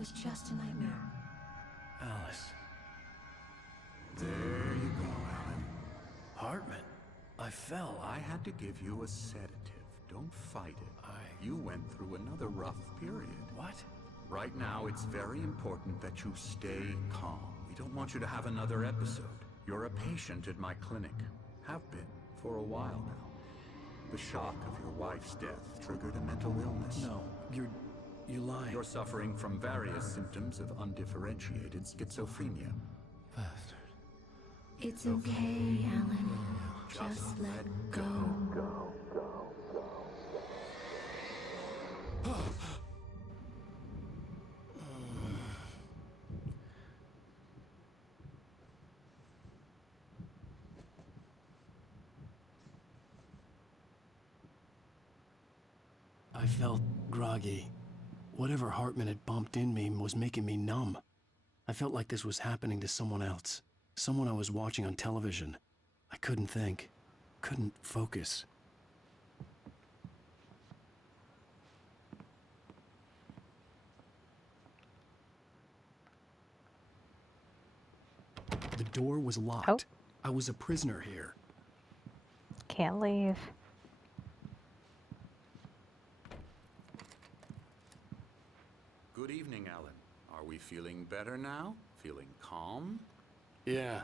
was just a nightmare. Alice. There you go, Alan. Hartman. I fell. I had to give you a sedative. Don't fight it. You went through another rough period. What? Right now, it's very important that you stay calm. We don't want you to have another episode. You're a patient at my clinic. Have been for a while now. The shock of your wife's death triggered a mental illness. No, you're lying. You're suffering from various symptoms of undifferentiated schizophrenia. Bastard. It's okay, Alan. Just let go. I felt groggy. Whatever Hartman had bumped in me was making me numb. I felt like this was happening to someone else. Someone I was watching on television. I couldn't think. Couldn't focus. The door was locked. Oh. I was a prisoner here. Can't leave. Good evening, Alan. Are we feeling better now? Feeling calm? Yeah.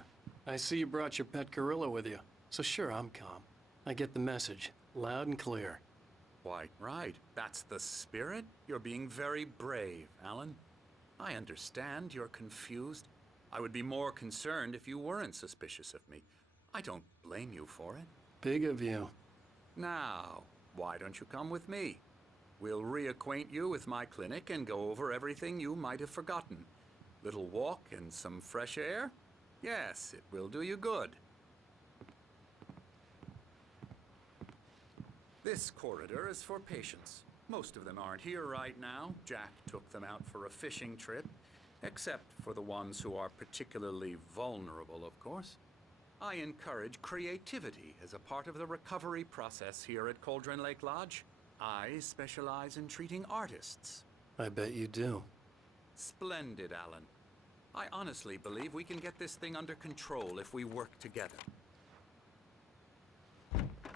I see you brought your pet gorilla with you. So sure, I'm calm. I get the message. Loud and clear. Quite right. That's the spirit. You're being very brave, Alan. I understand you're confused. I would be more concerned if you weren't suspicious of me. I don't blame you for it. Big of you. Now, why don't you come with me? We'll reacquaint you with my clinic and go over everything you might have forgotten. Little walk and some fresh air? Yes, it will do you good. This corridor is for patients. Most of them aren't here right now. Jack took them out for a fishing trip, except for the ones who are particularly vulnerable, of course. I encourage creativity as a part of the recovery process here at Cauldron Lake Lodge. I specialize in treating artists. I bet you do. Splendid, Alan. I honestly believe we can get this thing under control if we work together.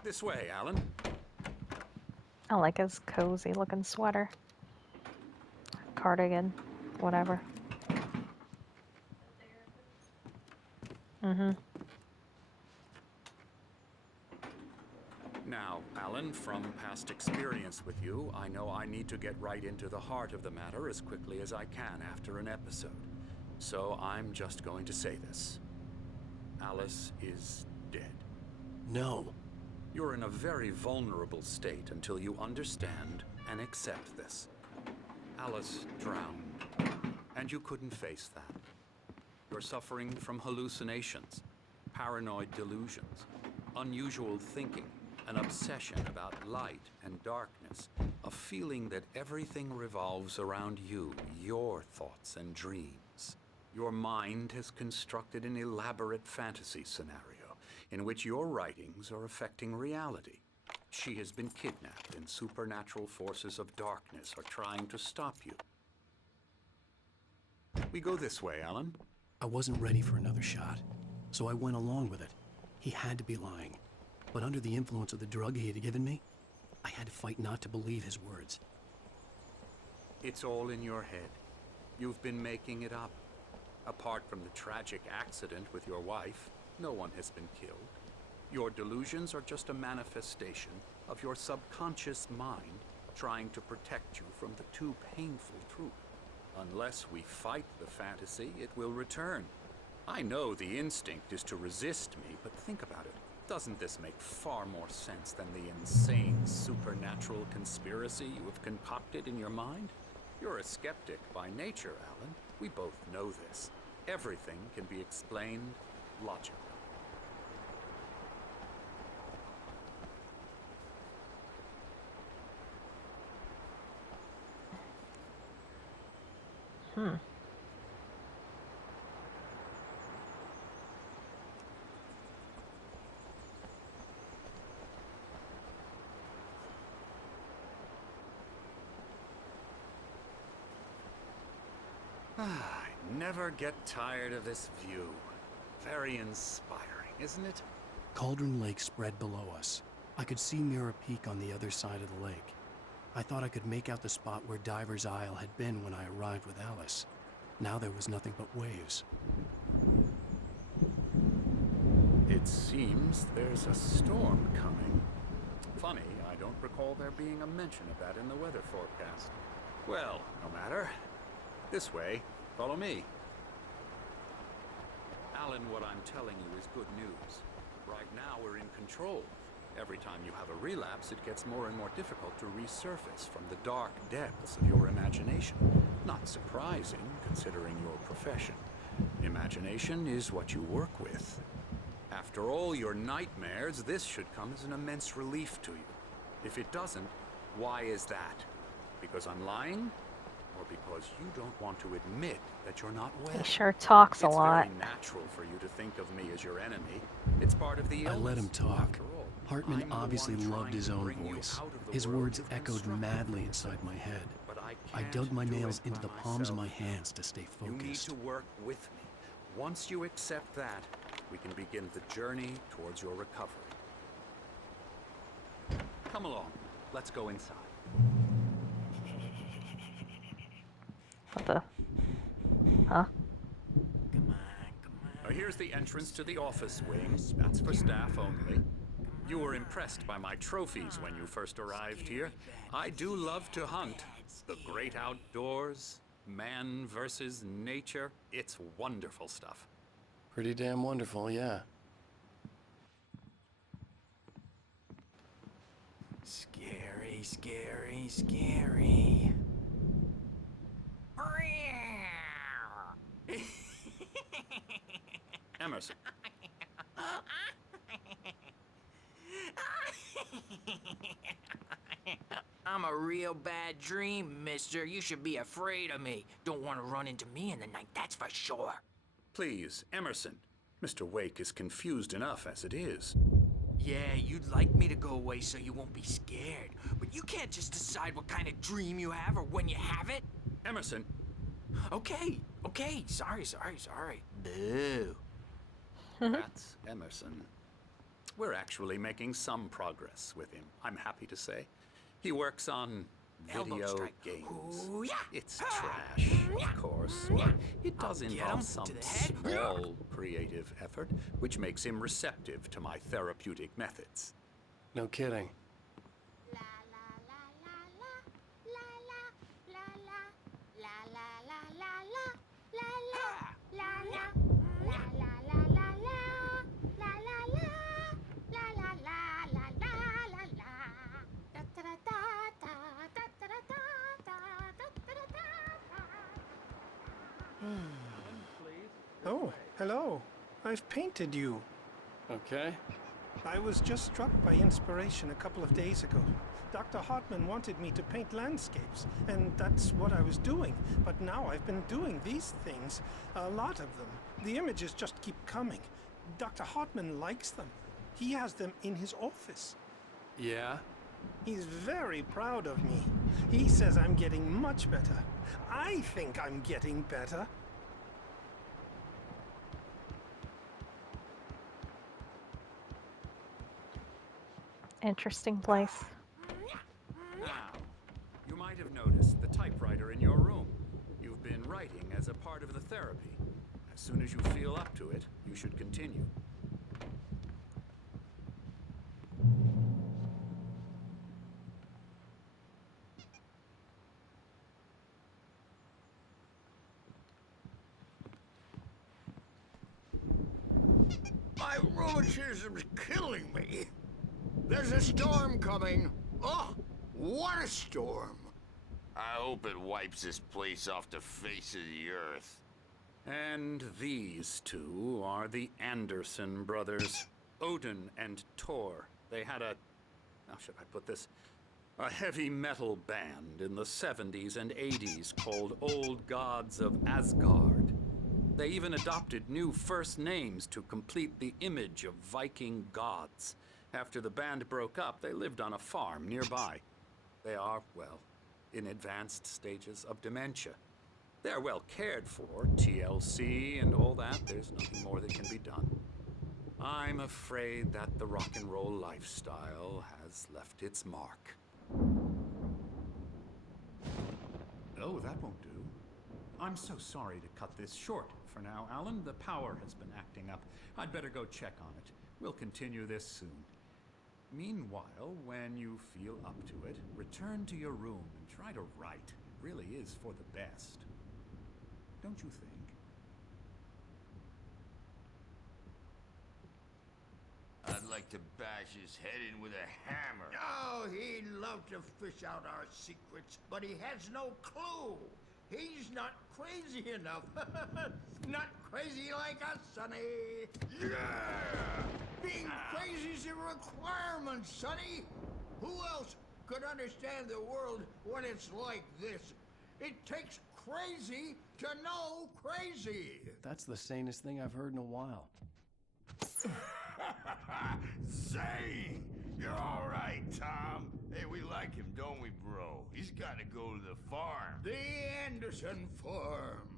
This way, Alan. I like his cozy looking sweater. Cardigan. Whatever. Mm-hmm. Now, Alan, from past experience with you, I know I need to get right into the heart of the matter as quickly as I can after an episode. So I'm just going to say this. Alice is dead. No. You're in a very vulnerable state until you understand and accept this. Alice drowned, and you couldn't face that. You're suffering from hallucinations, paranoid delusions, unusual thinking, an obsession about light and darkness, a feeling that everything revolves around you, your thoughts and dreams. Your mind has constructed an elaborate fantasy scenario in which your writings are affecting reality. She has been kidnapped and supernatural forces of darkness are trying to stop you. We go this way, Alan. I wasn't ready for another shot, so I went along with it. He had to be lying. But under the influence of the drug he had given me, I had to fight not to believe his words. It's all in your head. You've been making it up. Apart from the tragic accident with your wife, no one has been killed. Your delusions are just a manifestation of your subconscious mind trying to protect you from the too painful truth. Unless we fight the fantasy, it will return. I know the instinct is to resist me, but think about it. Doesn't this make far more sense than the insane supernatural conspiracy you have concocted in your mind? You're a skeptic by nature, Alan. We both know this. Everything can be explained logically. I never get tired of this view. Very inspiring, isn't it? Cauldron Lake spread below us. I could see Mirror Peak on the other side of the lake. I thought I could make out the spot where Diver's Isle had been when I arrived with Alice. Now there was nothing but waves. It seems there's a storm coming. Funny, I don't recall there being a mention of that in the weather forecast. Well, no matter. This way. Follow me. Alan, what I'm telling you is good news. Right now we're in control. Every time you have a relapse, it gets more and more difficult to resurface from the dark depths of your imagination. Not surprising, considering your profession. Imagination is what you work with. After all your nightmares, this should come as an immense relief to you. If it doesn't, why is that? Because I'm lying? Or because you don't want to admit that you're not well? He sure talks a lot. It's very natural for you to think of me as your enemy. It's part of the illness. I let him talk. After all, Hartman I'm the obviously one loved trying his to own bring you voice. out of the His world words you've echoed constructed madly for inside yourself. my head. But I can't dug my do nails it into by the palms of my myself. hands to stay You need focused. to work with me. Once you accept that, we can begin the journey towards your recovery. Come along. Let's go inside. What the? Huh? Now here's the entrance to the office wing. That's for staff only. You were impressed by my trophies when you first arrived here. I do love to hunt. The great outdoors, man versus nature. It's wonderful stuff. Pretty damn wonderful, yeah. Scary, scary, scary. Emerson. I'm a real bad dream, mister. You should be afraid of me. Don't want to run into me in the night, that's for sure. Please, Emerson. Mr. Wake is confused enough as it is. Yeah, you'd like me to go away so you won't be scared. But you can't just decide what kind of dream you have or when you have it. Emerson. Okay, sorry. Boo. That's Emerson. We're actually making some progress with him, I'm happy to say. He works on Elbow video strike. games. Ooh, yeah. It's trash, of course, but it does I'll get involve him some to the head. small creative effort, which makes him receptive to my therapeutic methods. No kidding. Oh, hello. I've painted you. Okay. I was just struck by inspiration a couple of days ago. Dr. Hartman wanted me to paint landscapes, and that's what I was doing. But now I've been doing these things, a lot of them. The images just keep coming. Dr. Hartman likes them. He has them in his office. Yeah? He's very proud of me. He says I'm getting much better. I think I'm getting better. Interesting place. Now, you might have noticed the typewriter in your room. You've been writing as a part of the therapy. As soon as you feel up to it, you should continue. My rheumatism's killing me. There's a storm coming. Oh, what a storm. I hope it wipes this place off the face of the earth. And these two are the Anderson brothers, Odin and Thor. They had a, how should I put this? A heavy metal band in the 70s and 80s called Old Gods of Asgard. They even adopted new first names to complete the image of Viking gods. After the band broke up, they lived on a farm nearby. They are, well, in advanced stages of dementia. They're well cared for, TLC and all that. There's nothing more that can be done. I'm afraid that the rock and roll lifestyle has left its mark. Oh, that won't do. I'm so sorry to cut this short for now, Alan. The power has been acting up. I'd better go check on it. We'll continue this soon. Meanwhile, when you feel up to it, return to your room and try to write. It really is for the best. Don't you think? I'd like to bash his head in with a hammer. Oh, he'd love to fish out our secrets, but he has no clue. He's not crazy enough. Not crazy like us, Sonny. Yeah! Being crazy's a requirement, Sonny. Who else could understand the world when it's like this? It takes crazy to know crazy. That's the sanest thing I've heard in a while. Zane! You're all right, Tom. Hey, we like him, don't we, bro? He's got to go to the farm. The Anderson Farm.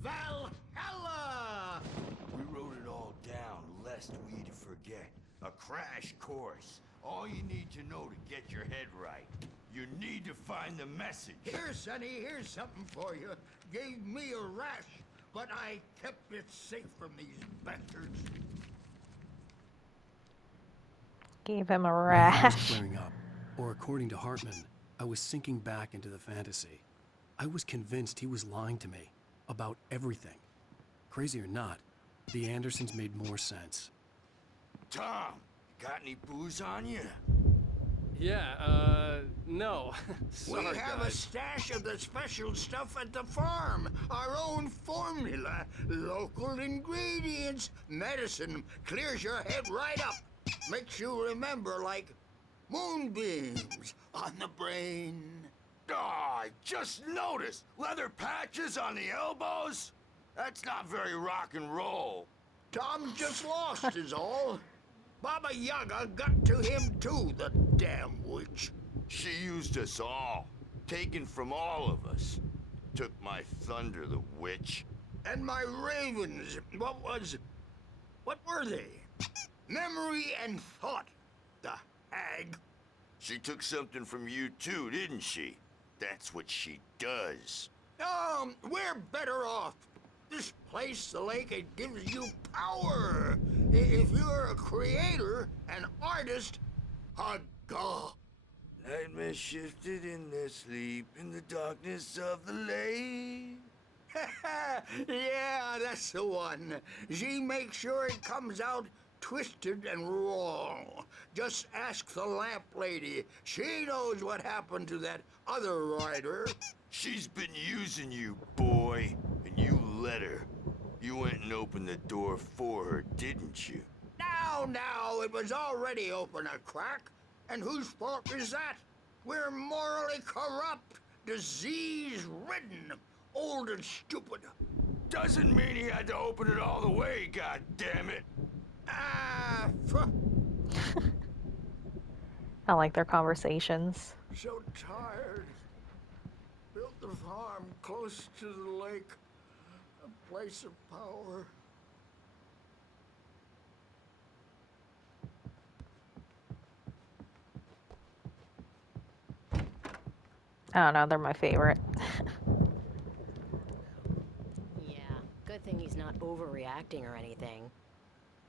Valhalla! We wrote it all down, lest we forget. A crash course. All you need to know to get your head right. You need to find the message. Here, Sonny, here's something for you. Gave me a rash, but I kept it safe from these bastards. Gave him a My mind was rash. clearing up, or according to Hartman, I was sinking back into the fantasy. I was convinced he was lying to me about everything. Crazy or not, the Andersons made more sense. Tom, got any booze on you? Yeah, no. We have a stash of the special stuff at the farm. Our own formula. Local ingredients. Medicine clears your head right up. Makes you remember like moonbeams on the brain. Oh, I just noticed. Leather patches on the elbows? That's not very rock and roll. Tom just lost is all. Baba Yaga got to him too, the damn witch. She used us all. Taken from all of us. Took my thunder, the witch. And my ravens, what were they? Memory and thought, the hag. She took something from you too, didn't she? That's what she does. We're better off. This place, the lake, it gives you power. If you're a creator, an artist, a god. Nightmare shifted in their sleep in the darkness of the lake. Yeah, that's the one. She makes sure it comes out twisted and wrong. Just ask the lamp lady. She knows what happened to that other writer. She's been using you, boy, and you let her. You went and opened the door for her, didn't you? Now, it was already open a crack. And whose fault is that? We're morally corrupt, disease-ridden, old and stupid. Doesn't mean he had to open it all the way, goddammit. I like their conversations. So tired. Built the farm close to the lake. A place of power. I don't know, they're my favorite. Yeah, good thing he's not overreacting or anything.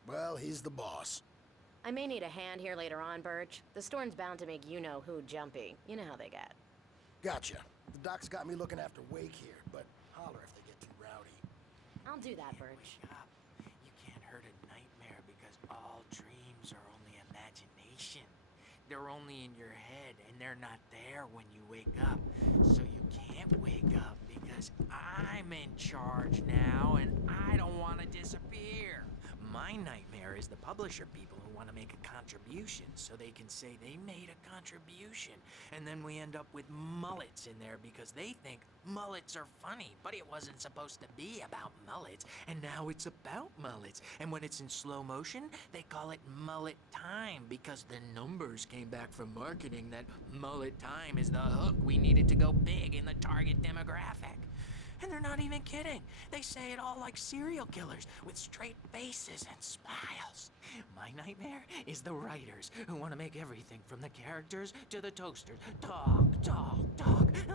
Well, he's the boss. I may need a hand here later on, Birch. The storm's bound to make you-know-who jumpy. You know how they get. Gotcha. The doc's got me looking after Wake here, but holler if they get too rowdy. I'll do that, Birch. Wake up. You can't hurt a nightmare because all dreams are only imagination. They're only in your head, and they're not there when you wake up. So you can't wake up because I'm in charge now, and I don't want to disappear. My nightmare is the publisher people who want to make a contribution so they can say they made a contribution. And then we end up with mullets in there because they think mullets are funny. But it wasn't supposed to be about mullets. And now it's about mullets. And when it's in slow motion, they call it mullet time because the numbers came back from marketing that mullet time is the hook we needed to go big in the target demographic. And they're not even kidding. They say it all like serial killers with straight faces and smiles. My nightmare is the writers who want to make everything from the characters to the toasters talk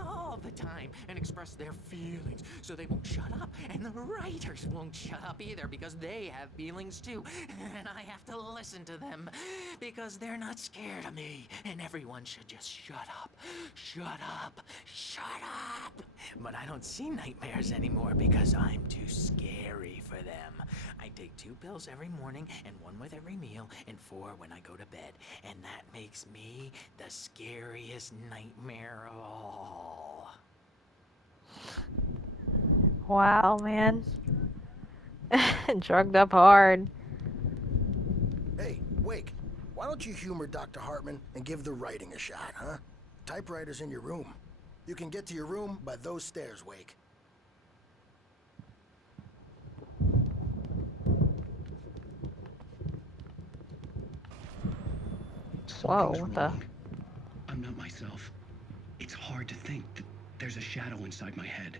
all the time and express their feelings so they won't shut up. And the writers won't shut up either because they have feelings too. And I have to listen to them because they're not scared of me. And everyone should just shut up. Shut up. Shut up. But I don't see nightmares anymore because I'm too scary for them. I take 2 pills every morning and 1 with every meal and 4 when I go to bed. And that makes me the scariest nightmare of all. Wow, man. Drugged up hard. Hey, Wake, why don't you humor Dr. Hartman and give the writing a shot, huh? Typewriter's in your room. You can get to your room by those stairs, Wake. Whoa, Something's what the? wrong. I'm not myself. It's hard to think that there's a shadow inside my head.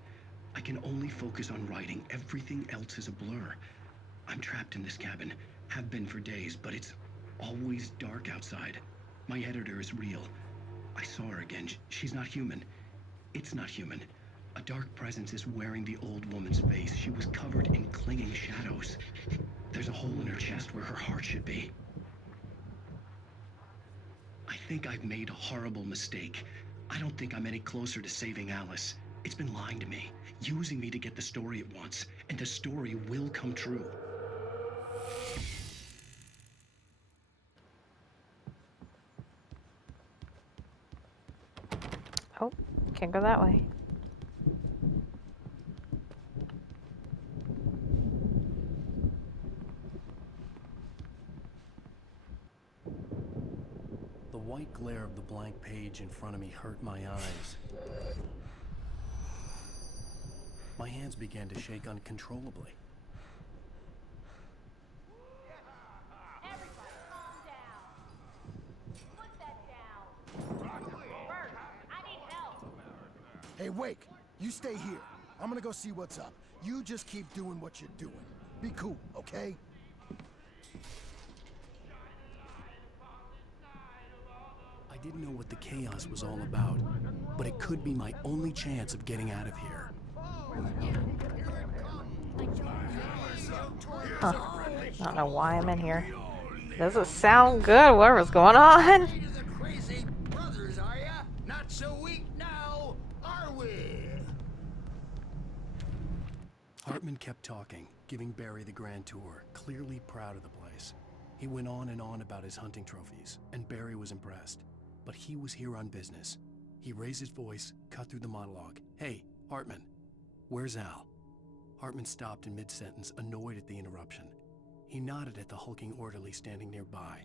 I can only focus on writing. Everything else is a blur. I'm trapped in this cabin. Have been for days, but it's always dark outside. My editor is real. I saw her again. She's not human. It's not human. A dark presence is wearing the old woman's face. She was covered in clinging shadows. There's a hole in her chest where her heart should be. I think I've made a horrible mistake. I don't think I'm any closer to saving Alice. It's been lying to me, using me to get the story it wants, and the story will come true. Oh, can't go that way. The white glare of the blank page in front of me hurt my eyes. My hands began to shake uncontrollably. Everybody calm down. Put that down. Bert, I need help. Hey, Wake, you stay here. I'm gonna go see what's up. You just keep doing what you're doing. Be cool, okay? I didn't know what the chaos was all about, but it could be my only chance of getting out of here. Huh. I don't know why I'm in here. Doesn't sound good, whatever's going on. The crazy brothers, are ya? Not so weak now, are we? Hartman kept talking, giving Barry the grand tour, clearly proud of the place. He went on and on about his hunting trophies, and Barry was impressed. But he was here on business. He raised his voice, cut through the monologue. Hey, Hartman, where's Al? Hartman stopped in mid-sentence, annoyed at the interruption. He nodded at the hulking orderly standing nearby.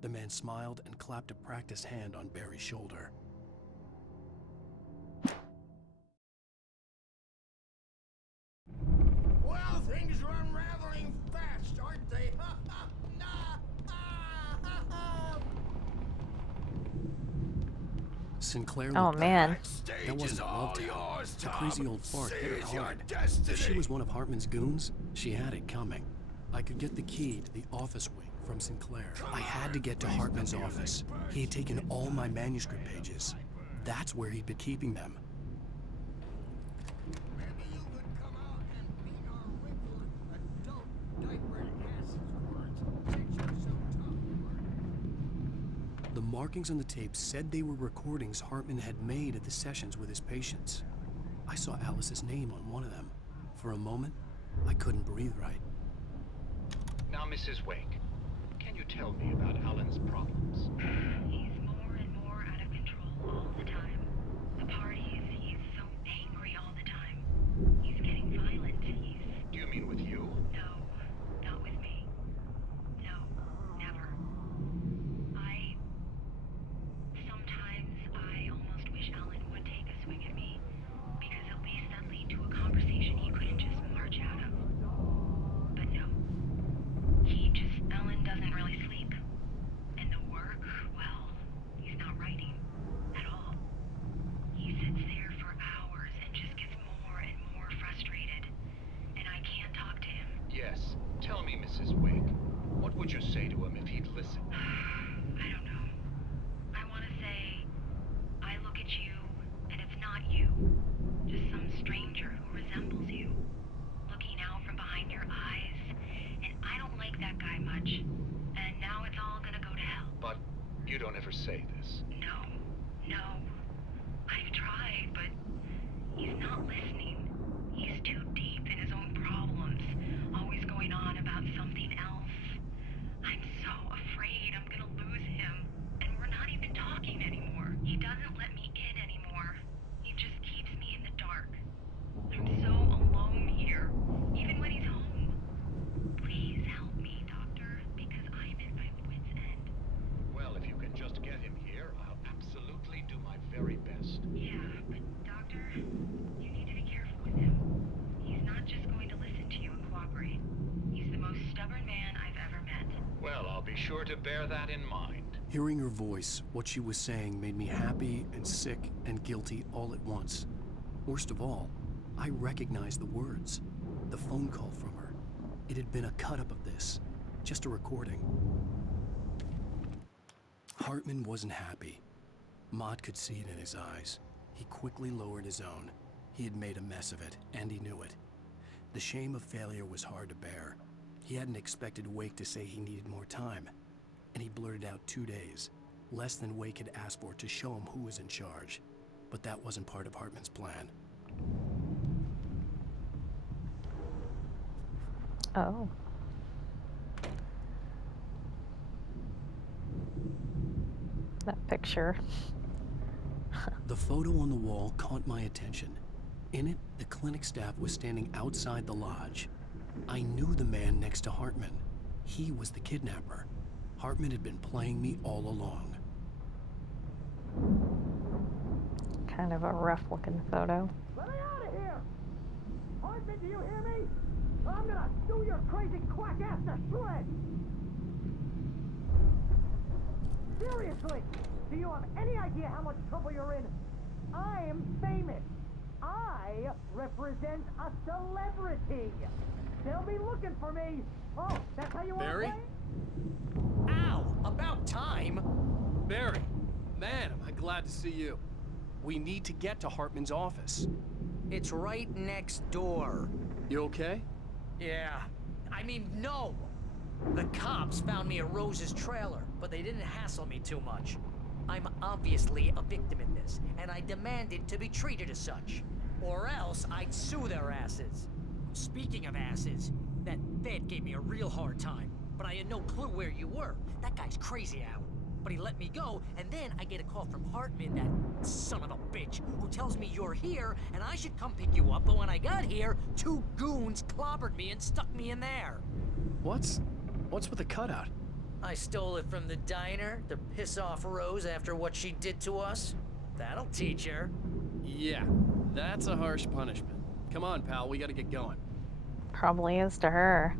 The man smiled and clapped a practiced hand on Barry's shoulder. Well, things are unraveling fast, aren't they? Sinclair Oh, looked man. back. That wasn't a love tale. The crazy old fart hit her hard. If she was one of Hartman's goons, she had it coming. I could get the key to the office wing from Sinclair. I had to get to Hartman's office. He had taken all my manuscript pages. That's where he'd been keeping them. Maybe you could come out and meet our wrinkled adult diaper asses words. Takes you so tough. The markings on the tape said they were recordings Hartman had made at the sessions with his patients. I saw Alice's name on one of them. For a moment, I couldn't breathe right. Now, Mrs. Wake, can you tell me about Alan's problems? He's more and more out of control all the time. The parties, he's so angry all the time. He's getting violent. Do you mean with you? No, not with me. No, never. Sometimes I almost wish Alan would take a swing at me, because at least that lead to a conversation he couldn't just march out of. But no. Alan doesn't really sleep. And the work, well, say this. No. I've tried, but he's not listening. He's too deep in his own problems, always going on about something else. I'm so afraid I'm gonna lose him, and we're not even talking anymore. He doesn't let me in anymore. He just keeps me in the dark. I'm so alone here, even when he's home. Please help me, Doctor, because I'm at my wit's end. Well, if you can just get him here, I'll absolutely do my very best. Yeah, but Doctor, you need to be careful with him. He's not just going to listen to you and cooperate. He's the most stubborn man I've ever met. Well, I'll be sure to bear that in mind. Hearing her voice, what she was saying made me happy and sick and guilty all at once. Worst of all, I recognized the words. The phone call from her. It had been a cut-up of this. Just a recording. Hartman wasn't happy. Maud could see it in his eyes. He quickly lowered his own. He had made a mess of it, and he knew it. The shame of failure was hard to bear. He hadn't expected Wake to say he needed more time. And he blurted out 2 days, less than Wake had asked for, to show him who was in charge. But that wasn't part of Hartman's plan. Oh. That picture. The photo on the wall caught my attention. In it, the clinic staff was standing outside the lodge. I knew the man next to Hartman. He was the kidnapper. Hartman had been playing me all along. Kind of a rough-looking photo. Let me out of here! Hartman, do you hear me? I'm gonna do your crazy quack ass to shreds! Seriously, do you have any idea how much trouble you're in? I'm famous. I represent a celebrity. They'll be looking for me. Oh, that's how you want to Barry? play? Ow! About time! Barry, man, am I glad to see you. We need to get to Hartman's office. It's right next door. You okay? Yeah. I mean, no! The cops found me at Rose's trailer, but they didn't hassle me too much. I'm obviously a victim in this, and I demanded to be treated as such. Or else I'd sue their asses. Speaking of asses, that Fed gave me a real hard time, but I had no clue where you were. That guy's crazy, Al. But he let me go, and then I get a call from Hartman, that son of a bitch, who tells me you're here, and I should come pick you up, but when I got here, 2 goons clobbered me and stuck me in there. What's with the cutout? I stole it from the diner to piss off Rose after what she did to us. That'll teach her. Yeah, that's a harsh punishment. Come on, pal, we gotta get going. Probably is to her.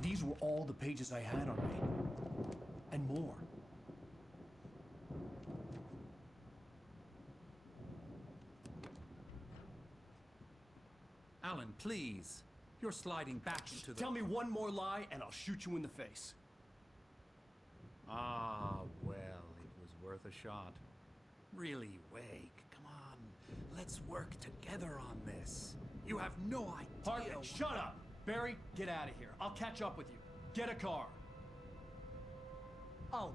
These were all the pages I had on me. And more. Alan, please. You're sliding back into the... Tell me one more lie and I'll shoot you in the face. Ah, well, it was worth a shot. Really, Wake, come on. Let's work together on this. You have no idea... Hartman, shut up! Barry, get out of here. I'll catch up with you. Get a car. Oh,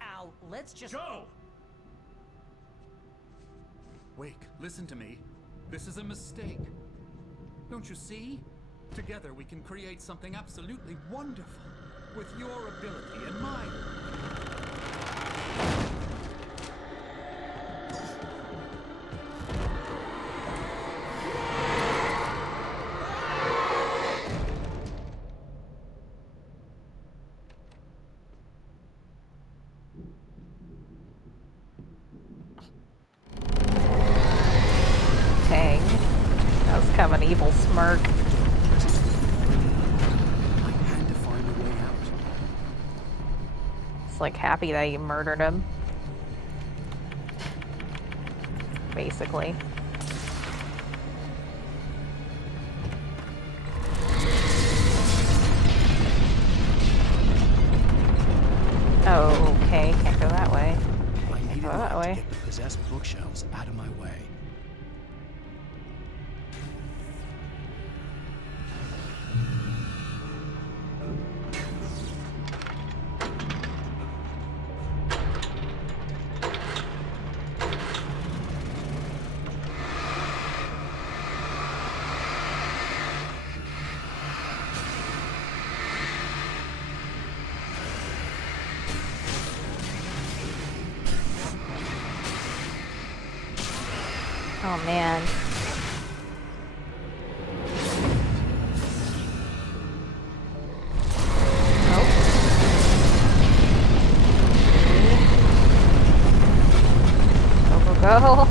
Al, let's just... Go! Wake, listen to me. This is a mistake. Don't you see? Together we can create something absolutely wonderful. With your ability and mine. Dang. That was kind of an evil smirk. It's like happy that you murdered him. Basically. Oh, okay. Can't go that way. I needed that to way. get the possessed bookshelves out of my way. Oh man. Go.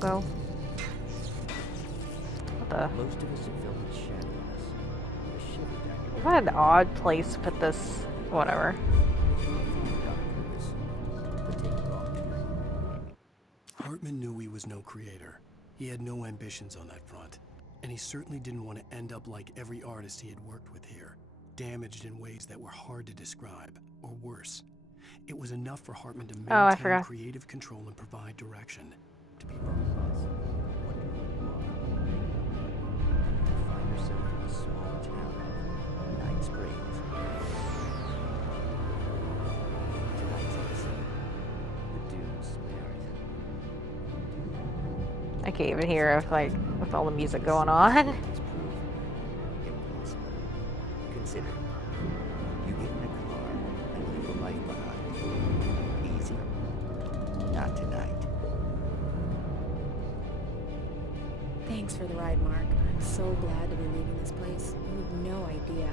Go. What the? Most of us have felt its shadow on us. A shiver down your What an odd place to put this. Whatever. Hartman knew he was no creator. He had no ambitions on that front. And he certainly didn't want to end up like every artist he had worked with here, damaged in ways that were hard to describe, or worse. It was enough for Hartman to maintain creative control and provide direction. To be find yourself in a small town, Night Springs. Tonight's episode, the Doom Spirit. I can't even hear if like with all the music going on. Impossible. Consider, you get in a car and leave a life behind. Easy? Not tonight. Thanks for the ride, Mark. I'm so glad to be leaving this place. You have no idea.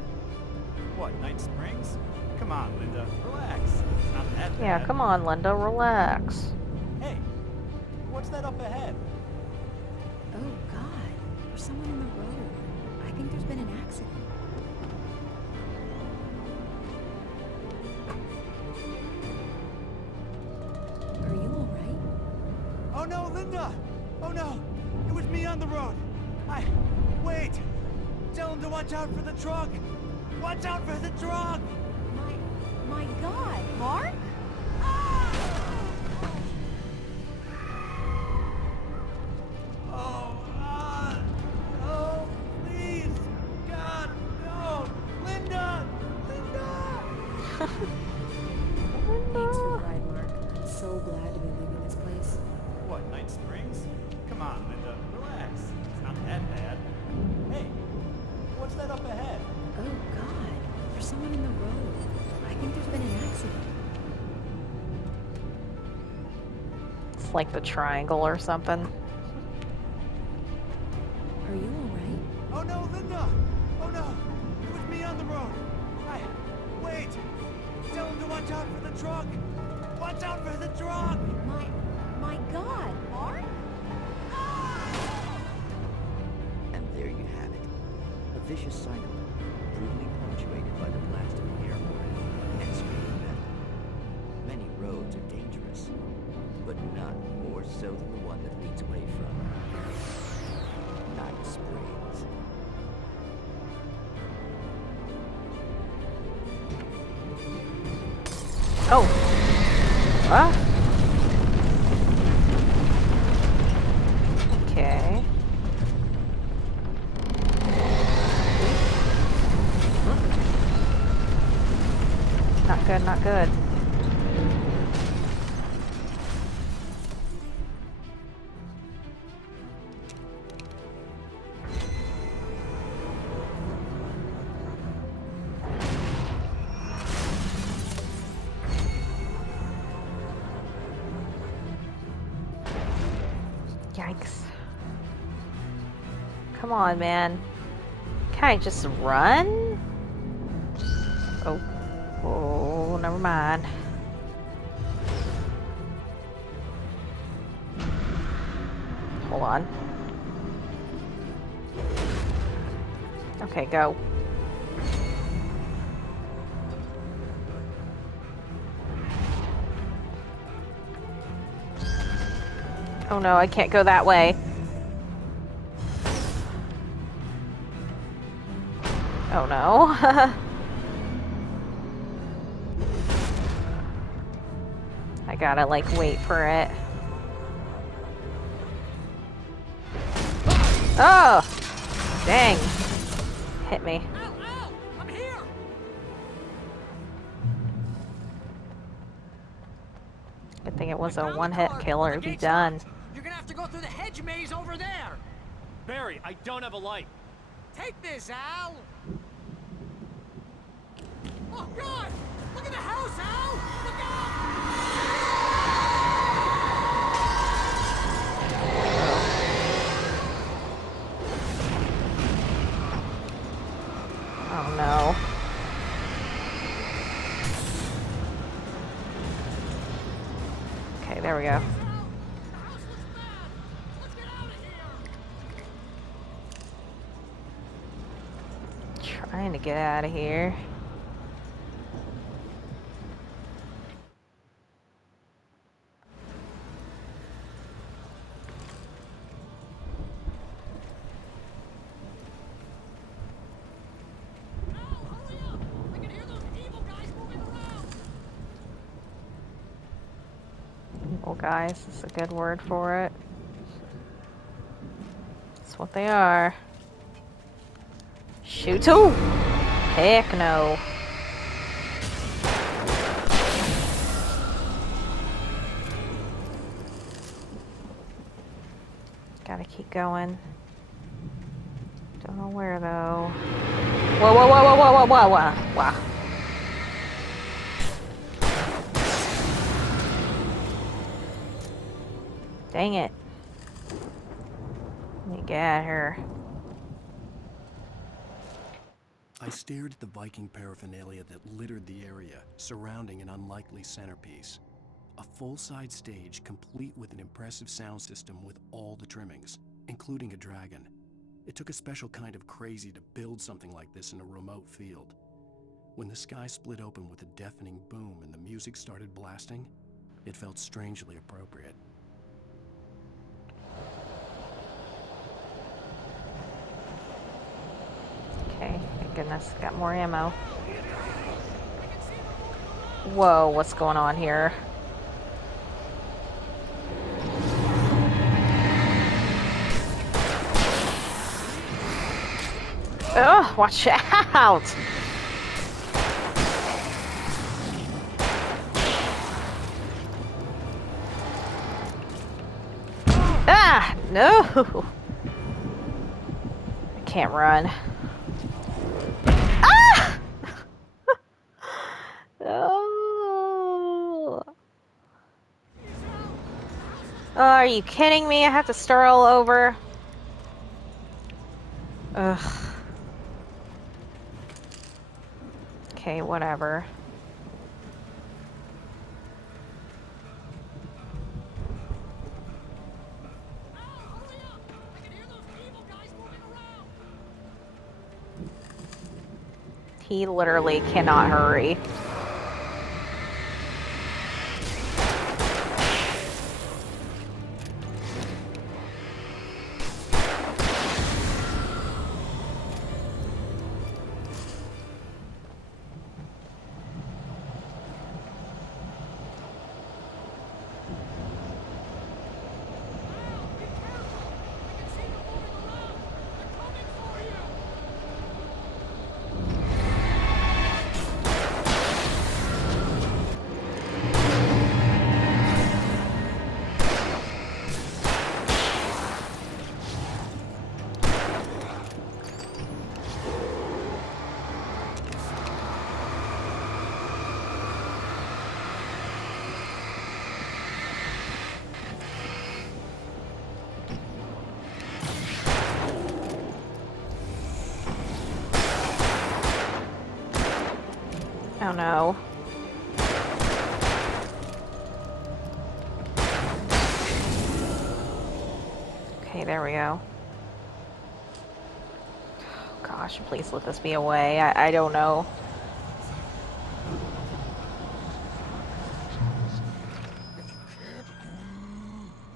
What, Night Springs? Come on, Linda. Relax. It's not that bad. Yeah, come on, Linda. Relax. Hey, what's that up ahead? Oh, God. There's someone in the road. I think there's been an accident. Are you alright? Oh no, Linda! Oh no! It was me on the road! Wait! Tell him to watch out for the truck! Watch out for the truck! My God, Mark? Oh, please! God, no! Linda! Thanks for the ride, Mark. I'm so glad to be leaving this place. What, Night Springs? Come on, Linda. Relax. It's not that bad. Hey, what's that up ahead? Oh, God. There's someone in the road. I think there's been an accident. It's like the triangle or something. Are you alright? Oh no, Linda! Oh no! It was me on the road! Wait! Tell him to watch out for the truck! Watch out for the truck! My God, Mark? And there you have it. A vicious cycle, brutally punctuated by the blast of air horn and screaming metal. Many roads are dangerous, but none more so than the one that leads away from Night Springs. Oh. What? Okay. Not good, not good. Yikes. Come on, man. Can I just run? Oh. Oh, never mind. Hold on. Okay, go. Oh no, I can't go that way. Oh no. I gotta like wait for it. Oh! Dang. Hit me. Ow! I'm here! Good thing it was a one-hit killer. Be done. You're gonna have to go through the hedge maze over there! Barry, I don't have a light. Take this, Al! Oh, God! Look at the house, Al! Look out! Oh, no. Okay, there we go. Trying to get out of here. Evil guys is a good word for it. That's what they are. Shoot too! Heck no. Gotta keep going. Don't know where though. Whoa, whoa, whoa, whoa, whoa, whoa, whoa, whoa. Dang it. Let me get at her. I stared at the Viking paraphernalia that littered the area, surrounding an unlikely centerpiece. A full-size stage complete with an impressive sound system with all the trimmings, including a dragon. It took a special kind of crazy to build something like this in a remote field. When the sky split open with a deafening boom and the music started blasting, it felt strangely appropriate. Okay, thank goodness, got more ammo. Whoa, what's going on here? Oh, watch out! Ah, no! I can't run. Ah! Oh. Oh, are you kidding me? I have to start all over. Ugh. Okay, whatever. He literally cannot hurry. Oh no. Okay, there we go. Oh, gosh, please let this be a way. I don't know.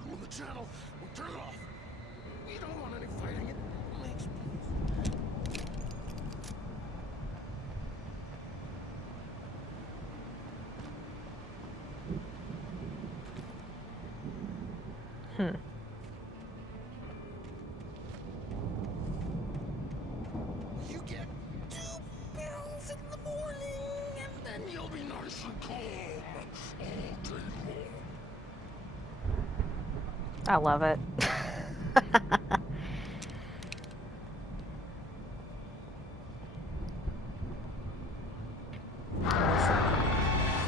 Move the channel. We'll turn it off. We don't want any fighting. It makes You get 2 pills in the morning, and then you'll be nice and calm all day long. I love it.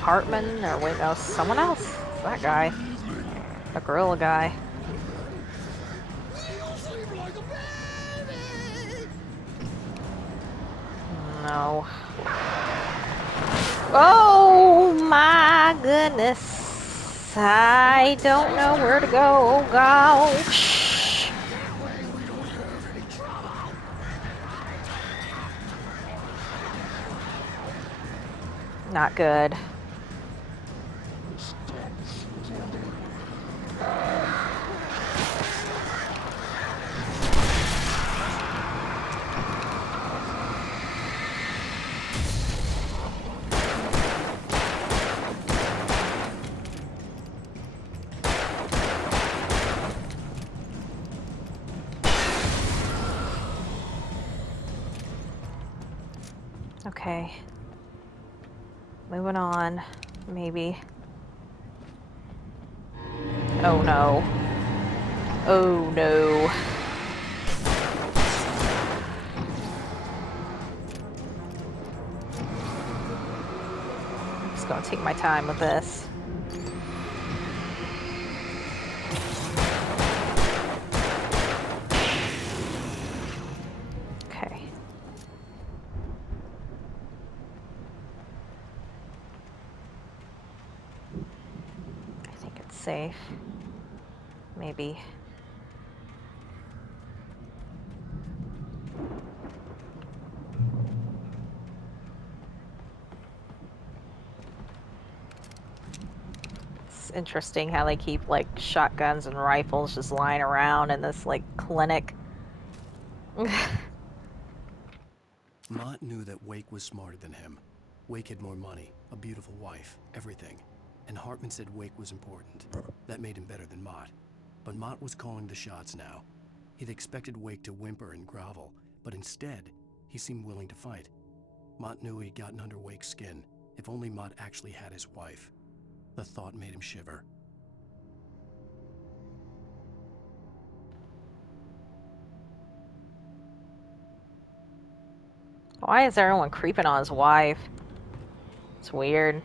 Hartman, or wait, no, someone else. That guy. The gorilla guy. No. Oh my goodness. I don't know where to go. Oh gosh. Not good. Okay. Moving on, maybe. Oh no. Oh no. I'm just gonna take my time with this. Okay. I think it's safe. Maybe. It's interesting how they keep like shotguns and rifles just lying around in this like clinic. Mott knew that Wake was smarter than him. Wake had more money, a beautiful wife, everything. And Hartman said Wake was important. That made him better than Mott. But Mott was calling the shots now. He'd expected Wake to whimper and grovel, but instead, he seemed willing to fight. Mott knew he'd gotten under Wake's skin. If only Mott actually had his wife. The thought made him shiver. Why is everyone creeping on his wife? It's weird.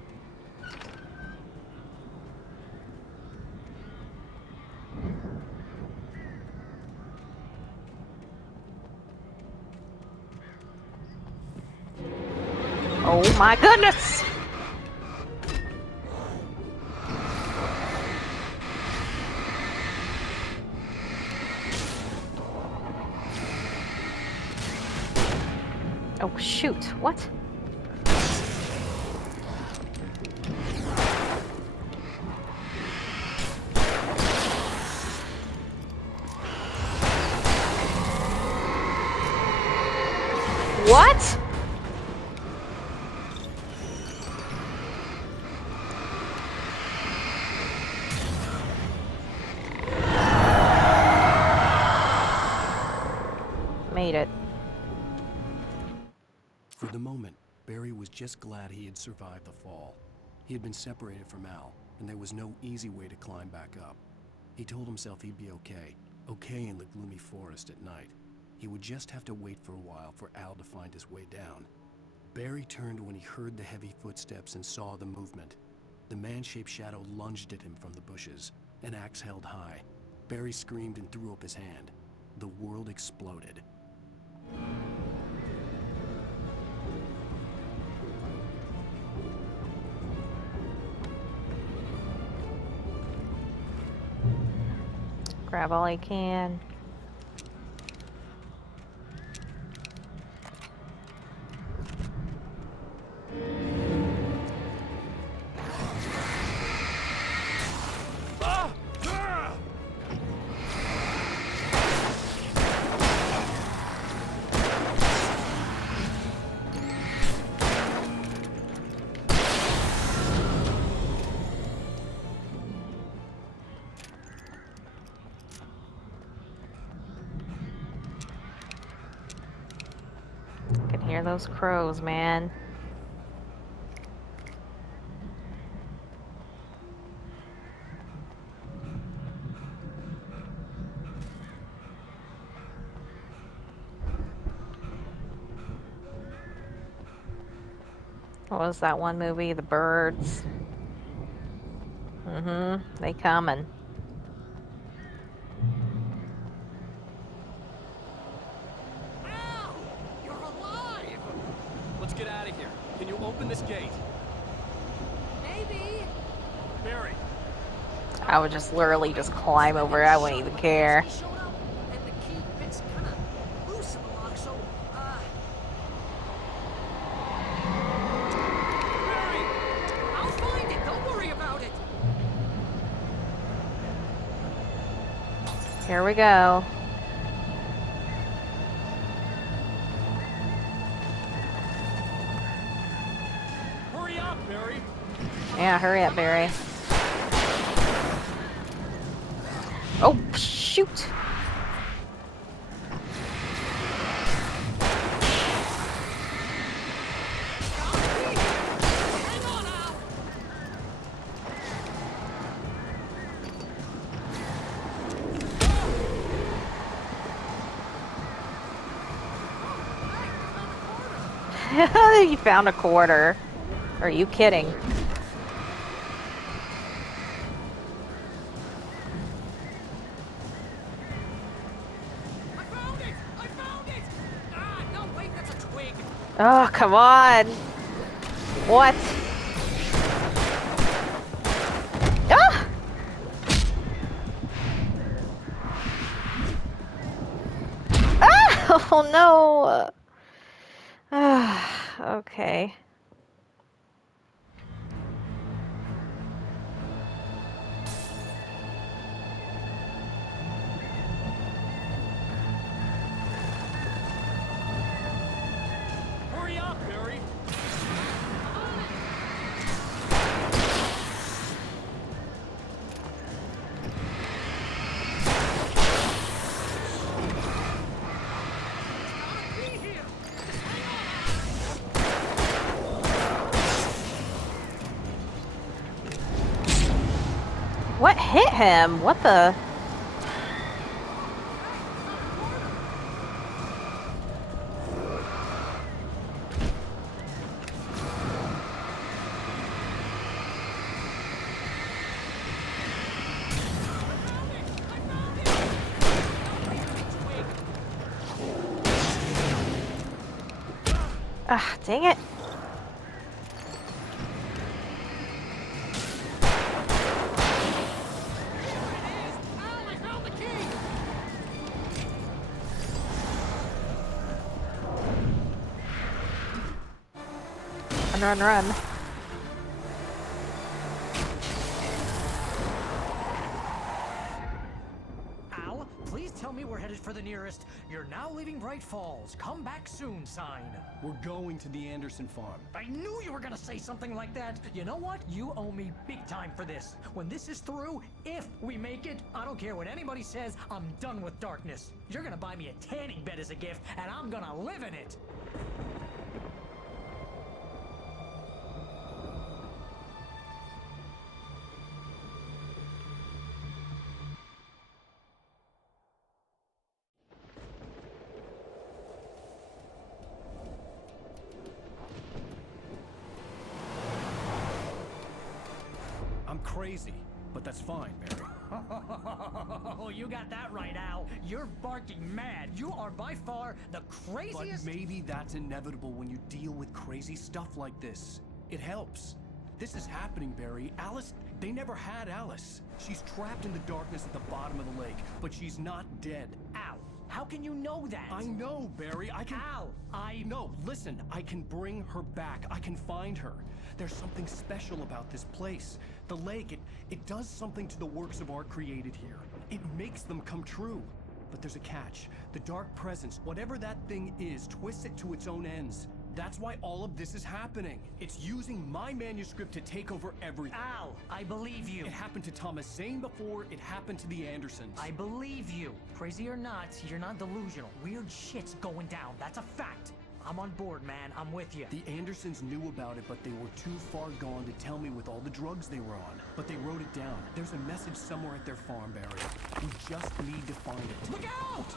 Oh my goodness! Oh shoot, what? What? Made it. For the moment, Barry was just glad he had survived the fall. He had been separated from Al, and there was no easy way to climb back up. He told himself he'd be okay in the gloomy forest at night. He would just have to wait for a while for Al to find his way down. Barry turned when he heard the heavy footsteps and saw the movement. The man-shaped shadow lunged at him from the bushes, an axe held high. Barry screamed and threw up his hand. The world exploded. Grab all I can. Hear those crows, man. What was that one movie? The Birds. They coming. Al! You're alive! Let's get out of here. Can you open this gate? Maybe. Barry! I would just literally just climb over it. I wouldn't even care. He showed up, and the key fits kind of loose in the lock, so, Barry! I'll find it. Don't worry about it. Here we go. Hurry up, Barry! Yeah, hurry up, Barry. Oh, shoot! You found a quarter. Are you kidding? Oh, come on. What? Ah! Ah! Oh, no. Okay. Hurry up, Barry! What hit him? What the? Ah, dang it. Run, run. Al, please tell me we're headed for the nearest "You're now leaving Bright Falls. Come back soon" sign. We're going to the Anderson farm. I knew you were gonna say something like that. You know what? You owe me big time for this. When this is through, if we make it, I don't care what anybody says, I'm done with darkness. You're gonna buy me a tanning bed as a gift, and I'm gonna live in it. I'm crazy, but that's fine, Barry. Oh, you got that right, Al. You're barking mad. You are by far the craziest. But maybe that's inevitable when you deal with crazy stuff like this. It helps. This is happening, Barry. Alice, they never had Alice. She's trapped in the darkness at the bottom of the lake, but she's not dead. Al, how can you know that? I know, Barry. I can... Al, No, listen. I can bring her back. I can find her. There's something special about this place. The lake, it does something to the works of art created here. It makes them come true. But there's a catch. The dark presence, whatever that thing is, twists it to its own ends. That's why all of this is happening. It's using my manuscript to take over everything. Al, I believe you. It happened to Thomas Zane before, it happened to the Andersons. I believe you. Crazy or not, you're not delusional. Weird shit's going down. That's a fact. I'm on board, man. I'm with you. The Andersons knew about it, but they were too far gone to tell me with all the drugs they were on. But they wrote it down. There's a message somewhere at their farm, Barry. We just need to find it. Look out!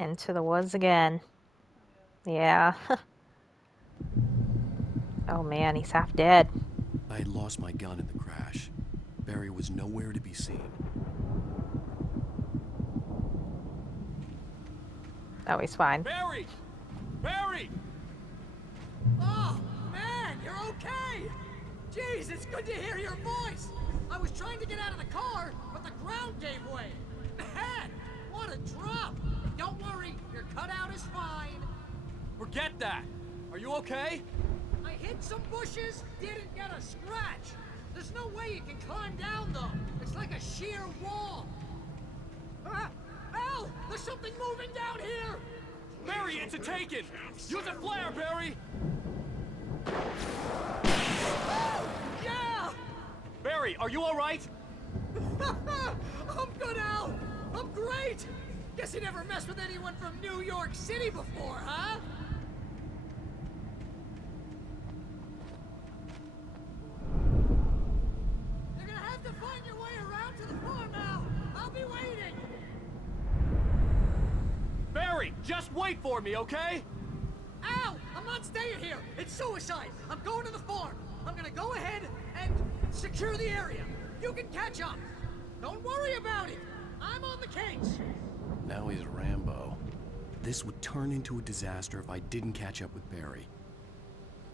Into the woods again. Yeah. Oh man, he's half dead. I had lost my gun in the crash. Barry was nowhere to be seen. Oh, he's fine. Barry! Barry! Oh, man, you're okay! Jeez, it's good to hear your voice! I was trying to get out of the car, but the ground gave way. Man, what a drop! Don't worry, your cutout is fine. Forget that! Are you okay? I hit some bushes, didn't get a scratch. There's no way you can climb down, though. It's like a sheer wall. Al! There's something moving down here! Barry, it's a taken! Use a flare, Barry! Oh, yeah! Barry, are you alright? I'm good, Al! I'm great! Guess you never messed with anyone from New York City before, huh? You're gonna have to find your way around to the farm now. I'll be waiting. Barry, just wait for me, okay? Al! I'm not staying here! It's suicide! I'm going to the farm! I'm gonna go ahead and secure the area. You can catch up. Don't worry about it. I'm on the case. Now he's Rambo. This would turn into a disaster if I didn't catch up with Barry.